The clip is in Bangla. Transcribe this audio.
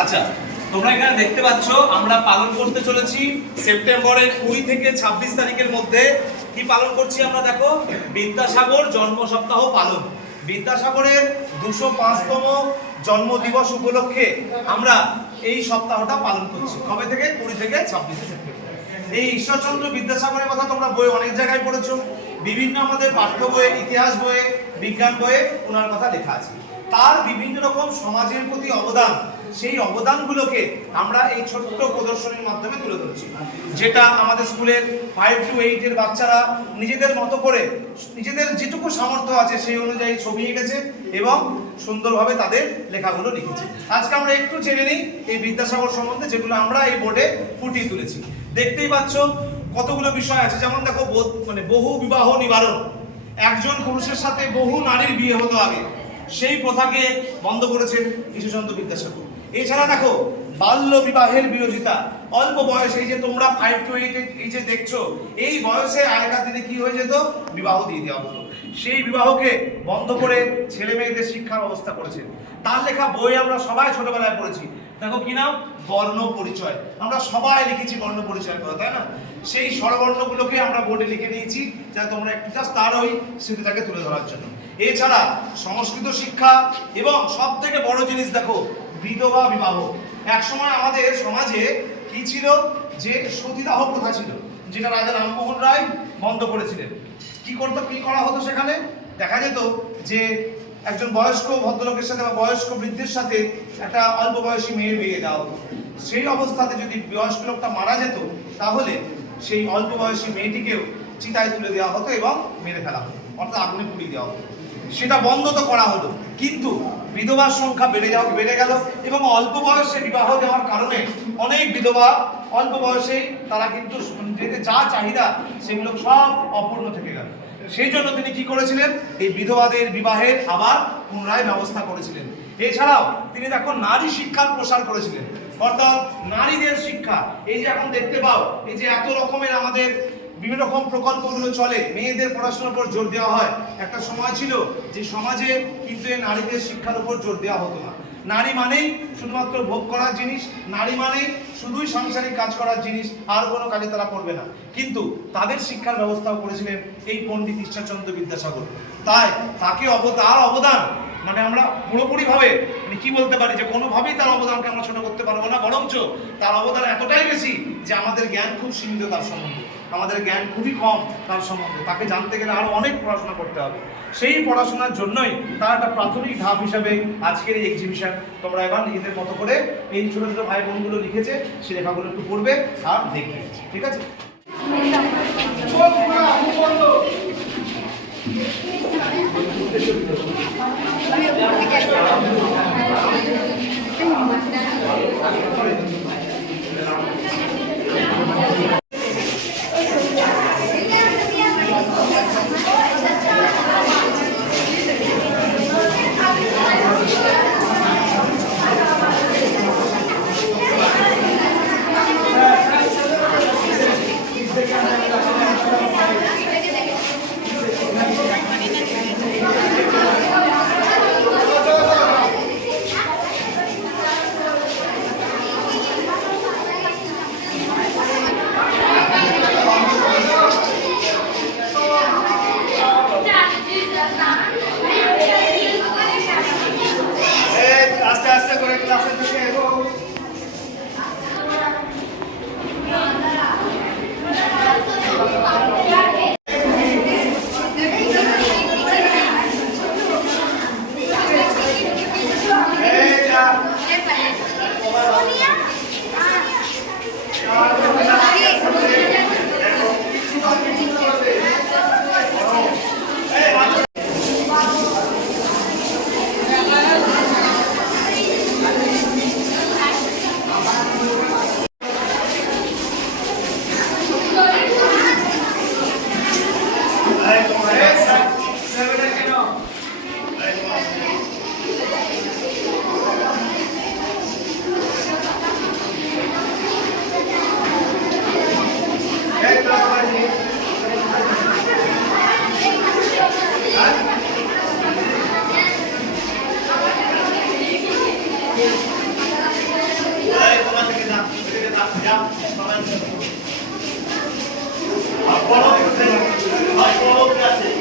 আচ্ছা, তোমরা এখানে দেখতে পাচ্ছ আমরা পালন করতে চলেছি সেপ্টেম্বরের 20 থেকে 26 তারিখের মধ্যে। কি পালন করছি আমরা? দেখো, বিদ্যাসাগর জন্ম সপ্তাহ পালন। বিদ্যাসাগরের 205তম জন্মদিবস উপলক্ষে আমরা এই সপ্তাহটা পালন করছি। কবে থেকে? 20 থেকে 26 সেপ্টেম্বর। এই ঈশ্বরচন্দ্র বিদ্যাসাগরের কথা তোমরা বই অনেক জায়গায় পড়েছো, বিভিন্ন আমাদের পাঠ্য বইয়ে, ইতিহাস বইয়ে, বিজ্ঞান বইয়ে ওনার কথা লেখা আছে। তার বিভিন্ন রকম সমাজের প্রতি অবদান, সেই অবদানগুলোকে আমরা এই ছোট্ট প্রদর্শনীর মাধ্যমে তুলে ধরছি, যেটা আমাদের স্কুলের 5 to 8 এর বাচ্চারা নিজেদের মতো করে নিজেদের যেটুকু সামর্থ্য আছে সেই অনুযায়ী ছবি এঁকেছে এবং সুন্দরভাবে তাদের লেখাগুলো লিখেছে। আজকে আমরা একটু জেনে নিই এই বিদ্যাসাগর সম্বন্ধে, যেগুলো আমরা এই বোর্ডে ফুটিয়ে তুলেছি। দেখতেই পাচ্ছ কতগুলো বিষয় আছে, যেমন দেখো বহু বিবাহ নিবারণ। একজন পুরুষের সাথে বহু নারীর বিয়ে হতো আগে, সেই প্রথাকে বন্ধ করেছেন ঈশ্বরচন্দ্র বিদ্যাসাগর। এছাড়া দেখো বাল্য বিবাহের বিরোধিতা। অল্প বয়সে, এই যে তোমরা 5 to 8 এই যে দেখছো, এই বয়সে আগেকার দিনে কি হয়ে যেত? বিবাহ দিয়ে দেওয়া হতো। সেই বিবাহকে বন্ধ করে ছেলে মেয়েদের শিক্ষার ব্যবস্থা করেছেন। তার লেখা বই আমরা সবাই ছোটবেলায় পড়েছি। দেখো কি নাম? বর্ণ পরিচয়। আমরা সবাই লিখেছি বর্ণ পরিচয় কথা, তাই না? সেই স্বরবর্ণগুলোকে আমরা বোর্ডে লিখে দিয়েছি, যাতে তোমরা একটু জাস্ট তার ওই স্মৃতিটাকে তুলে ধরার জন্য। এছাড়া সংস্কৃত শিক্ষা এবং সব থেকে বড় জিনিস দেখো, বিধবা বিবাহ। একসময় আমাদের সমাজে কি ছিল? যে সতীদাহ প্রথা ছিল, যেটা রাজা রামমোহন রায় বন্ধ করেছিলেন। কি করা হতো সেখানে? দেখা যেত যে একজন বয়স্ক ভদ্রলোকের সাথে বা বয়স্ক বৃদ্ধের সাথে একটা অল্প বয়সী মেয়ের বিয়ে দেওয়া হতো। সেই অবস্থাতে যদি বয়স্ক লোকটা মারা যেত, তাহলে সেই অল্প বয়সী মেয়েটিকেও চিতায় তুলে দেওয়া হতো এবং মেরে ফেলা হতো, অর্থাৎ আগুনে পুড়িয়ে দেওয়া হতো। সেটা বন্ধ তো করা হলো, কিন্তু বিধবার সংখ্যা বেড়ে গেল এবং অল্প বয়সে বিবাহ দেওয়ার কারণে অনেক বিধবা অল্প বয়সেই তারা কিন্তু যা চাহিদা সেগুলো সব অপূর্ণ থেকে গেল। সেই জন্য তিনি কি করেছিলেন? এই বিধবাদের বিবাহের আবার পুনরায় ব্যবস্থা করেছিলেন। এছাড়াও তিনি দেখো নারী শিক্ষার প্রসার করেছিলেন, অর্থাৎ নারীদের শিক্ষা। এই যে এখন দেখতে পাও, এই যে এত রকমের আমাদের বিভিন্ন রকম প্রকল্পগুলো চলে, মেয়েদের পড়াশোনার উপর জোর দেওয়া হয়। একটা সময় ছিল যে সমাজে কিন্তু এই নারীদের শিক্ষার উপর জোর দেওয়া হতো না। নারী মানেই শুধুমাত্র ভোগ করার জিনিস, নারী মানেই শুধুই সাংসারিক কাজ করার জিনিস, আর কোনো কাজে তারা করবে না। কিন্তু তাদের শিক্ষার ব্যবস্থাও করেছিলেন এই পণ্ডিত ঈশ্বরচন্দ্র বিদ্যাসাগর। তাই তার অবদান আমরা পুরোপুরিভাবে কি বলতে পারি, যে কোনোভাবেই তার অবদানকে আমরা ছোট করতে পারবো না। বরঞ্চ তার অবদান এতটাই বেশি যে আমাদের জ্ঞান খুব সীমিত তার সম্বন্ধে, আমাদের জ্ঞান খুবই কম তার সম্বন্ধে। তাকে জানতে গেলে আরো অনেক পড়াশোনা করতে হবে। সেই পড়াশোনার জন্যই তার একটা প্রাথমিক ধাপ হিসাবে আজকের এই এক্সিবিশন। তোমরা এবার নিজেদের মতো করে এই ছোট ছোট ভাই বোনগুলো লিখেছে, সে লেখাগুলো একটু পড়বে আর দেখবে, ঠিক আছে? বড় আছে